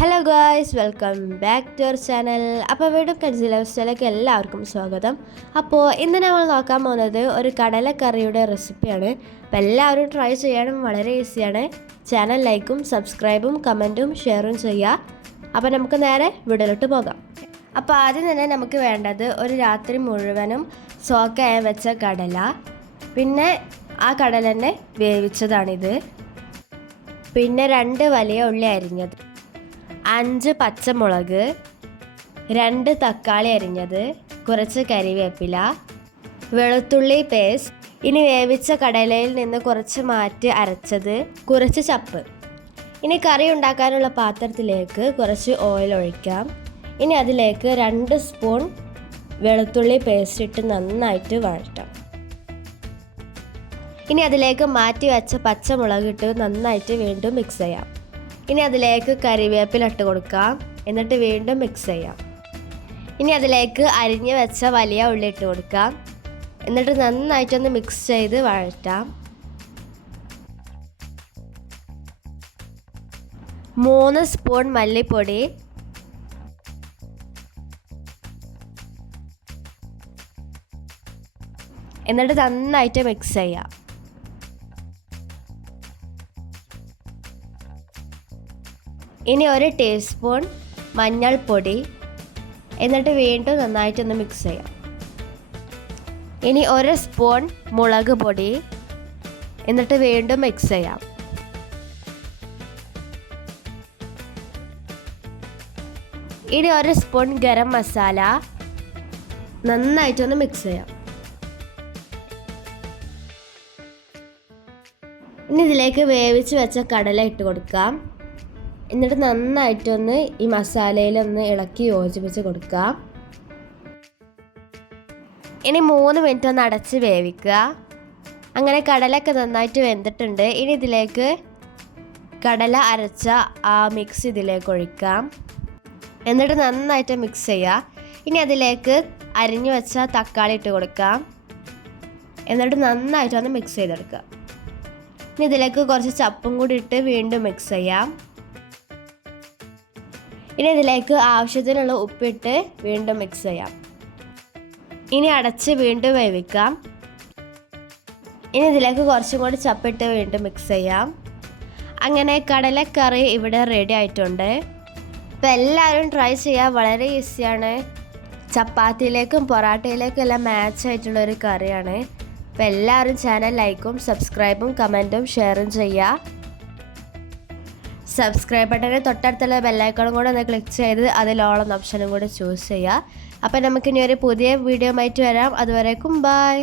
Hello guys, welcome back to our channel. അപ്പോൾ വീണ്ടും കൻസി life സ്റ്റൈലിലേക്ക് എല്ലാവർക്കും സ്വാഗതം. അപ്പോൾ ഇന്ന് നമ്മൾ നോക്കാൻ പോകുന്നത് ഒരു കടലക്കറിയുടെ റെസിപ്പിയാണ്. അപ്പോൾ എല്ലാവരും ട്രൈ ചെയ്യാനും വളരെ ഈസിയാണ്. ചാനൽ ലൈക്കും സബ്സ്ക്രൈബും കമൻറ്റും ഷെയറും ചെയ്യുക. അപ്പോൾ നമുക്ക് നേരെ വീഡിയോയിലോട്ട് പോകാം. അപ്പോൾ ആദ്യം തന്നെ നമുക്ക് വേണ്ടത് ഒരു രാത്രി മുഴുവനും സോക്കായ വെച്ച കടല, പിന്നെ ആ കടല തന്നെ വേവിച്ചതാണിത്, പിന്നെ 2 വലിയ ഉള്ളി അരിഞ്ഞത്, 5 പച്ചമുളക്, 2 തക്കാളി അരിഞ്ഞത്, കുറച്ച് കരിവേപ്പില, വെളുത്തുള്ളി പേസ്റ്റ്, ഇനി വേവിച്ച കടലയിൽ നിന്ന് കുറച്ച് മാറ്റി അരച്ചത്, കുറച്ച് ചപ്പ്. ഇനി കറി ഉണ്ടാക്കാനുള്ള പാത്രത്തിലേക്ക് കുറച്ച് ഓയിൽ ഒഴിക്കാം. ഇനി അതിലേക്ക് 2 സ്പൂൺ വെളുത്തുള്ളി പേസ്റ്റ് ഇട്ട് നന്നായിട്ട് വഴറ്റാം. ഇനി അതിലേക്ക് മാറ്റി വെച്ച പച്ചമുളക് ഇട്ട് നന്നായിട്ട് വീണ്ടും മിക്സ് ചെയ്യാം. ഇനി അതിലേക്ക് കരിവേപ്പില ഇട്ട് കൊടുക്കാം, എന്നിട്ട് വീണ്ടും മിക്സ് ചെയ്യാം. ഇനി അതിലേക്ക് അരിഞ്ഞ് വെച്ച വലിയ ഉള്ളി ഇട്ട് കൊടുക്കാം, എന്നിട്ട് നന്നായിട്ടൊന്ന് മിക്സ് ചെയ്ത് വഴറ്റാം. 3 സ്പൂൺ മല്ലിപ്പൊടി, എന്നിട്ട് നന്നായിട്ട് മിക്സ് ചെയ്യാം. ഇനി 1 ടീസ്പൂൺ മഞ്ഞൾപ്പൊടി, എന്നിട്ട് വീണ്ടും നന്നായിട്ടൊന്ന് മിക്സ് ചെയ്യാം. ഇനി 1 സ്പൂൺ മുളക് പൊടി, എന്നിട്ട് വീണ്ടും മിക്സ് ചെയ്യാം. ഇനി 1 സ്പൂൺ ഗരം മസാല, നന്നായിട്ടൊന്ന് മിക്സ് ചെയ്യാം. ഇനി ഇതിലേക്ക് വേവിച്ച് വെച്ച കടല ഇട്ട് കൊടുക്കാം, എന്നിട്ട് നന്നായിട്ടൊന്ന് ഈ മസാലയിലൊന്ന് ഇളക്കി യോജിപ്പിച്ച് കൊടുക്കാം. ഇനി 3 മിനിറ്റ് ഒന്ന് അടച്ച് വേവിക്കുക. അങ്ങനെ കടലൊക്കെ നന്നായിട്ട് വെന്തിട്ടുണ്ട്. ഇനി ഇതിലേക്ക് കടല അരച്ച ആ മിക്സ് ഇതിലേക്ക് ഒഴിക്കാം, എന്നിട്ട് നന്നായിട്ട് മിക്സ് ചെയ്യുക. ഇനി അതിലേക്ക് അരിഞ്ഞു വെച്ച തക്കാളി ഇട്ട് കൊടുക്കാം, എന്നിട്ട് നന്നായിട്ടൊന്ന് മിക്സ് ചെയ്തെടുക്കുക. ഇനി ഇതിലേക്ക് കുറച്ച് ചപ്പും കൂടി ഇട്ട് വീണ്ടും മിക്സ് ചെയ്യാം. ഇനി ഇതിലേക്ക് ആവശ്യത്തിനുള്ള ഉപ്പിട്ട് വീണ്ടും മിക്സ് ചെയ്യാം. ഇനി അടച്ച് വീണ്ടും വേവിക്കാം. ഇനി ഇതിലേക്ക് കുറച്ചും കൂടി ചപ്പിട്ട് വീണ്ടും മിക്സ് ചെയ്യാം. അങ്ങനെ കടലക്കറി ഇവിടെ റെഡി ആയിട്ടുണ്ട്. അപ്പോൾ എല്ലാവരും ട്രൈ ചെയ്യുക, വളരെ ഈസിയാണ്. ചപ്പാത്തിയിലേക്കും പൊറാട്ടയിലേക്കും എല്ലാം മാച്ച് ആയിട്ടുള്ള ഒരു കറിയാണ്. അപ്പോൾ എല്ലാവരും ചാനൽ ലൈക്കും സബ്സ്ക്രൈബും കമൻറ്റും ഷെയറും ചെയ്യുക. സബ്സ്ക്രൈബ് ബട്ടന് തൊട്ടടുത്തുള്ള ബെല്ലൈക്കണും കൂടെ ഒന്ന് ക്ലിക്ക് ചെയ്ത് അതിൽ ഓൾ എന്ന ഓപ്ഷനും കൂടെ ചൂസ് ചെയ്യുക. അപ്പോൾ നമുക്കിനി ഒരു പുതിയ വീഡിയോ ആയിട്ട് വരാം. അതുവരേക്കും ബൈ.